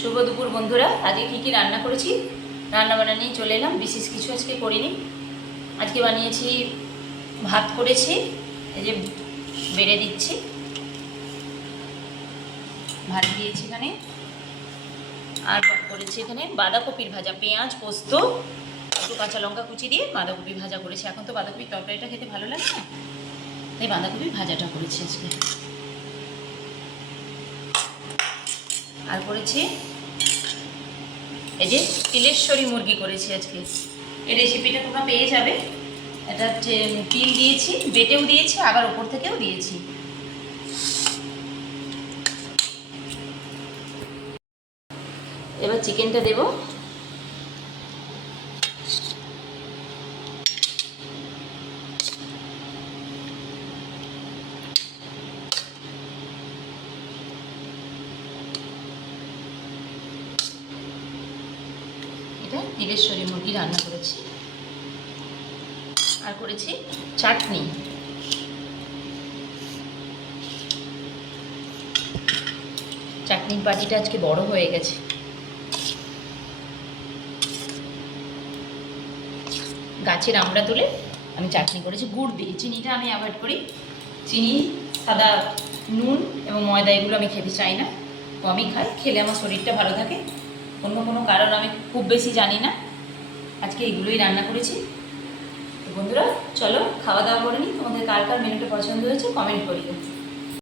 শুভ দুপুর বন্ধুরা। আজকে কী কী রান্না করেছি, রান্না বান্না নিয়ে চলে এলাম। বিশেষ কিছু আজকে করিনি। আজকে বানিয়েছি, ভাত করেছি, এই যে বেড়ে দিচ্ছি, ভাত দিয়েছি এখানে। আর করেছি এখানে বাঁধাকপির ভাজা, পেঁয়াজ পোস্ত একটু কাঁচা লঙ্কা কুচি দিয়ে বাঁধাকপি ভাজা করেছি। এখন তো বাঁধাকপির তরকারিটা খেতে ভালো লাগে না, তাই বাঁধাকপির ভাজাটা করেছি আজকে। আর করেছি এই যে তিলেশ্বরী মুরগি করেছি আজকে। এই রেসিপিটা তোমরা পেয়ে যাবে। এটা হচ্ছে তিল দিয়েছি, বেটেও দিয়েছি, আবার ওপর থেকেও দিয়েছি। এবার চিকেনটা দেব। এটা তিলেশ্বরী মুরগি রান্না করেছি। আর করেছি চাটনি। চাটনির বাটিটা আজকে বড় হয়ে গেছে। গাছের আমড়া তুলে আমি চাটনি করেছি গুড় দিয়ে। চিনিটা আমি অ্যাভয়েড করি। চিনি, সাদা নুন এবং ময়দা এগুলো আমি খেতে চাই না, কমই খাই। খেলে আমার শরীরটা ভালো থাকে। অন্য কোনো কারণ আমি খুব বেশি জানি না। আজকে এগুলোই রান্না করেছি। তো বন্ধুরা চলো খাওয়া দাওয়া করে নিই। তোমাদের কার কার মেনুটা পছন্দ হয়েছে কমেন্ট করিও।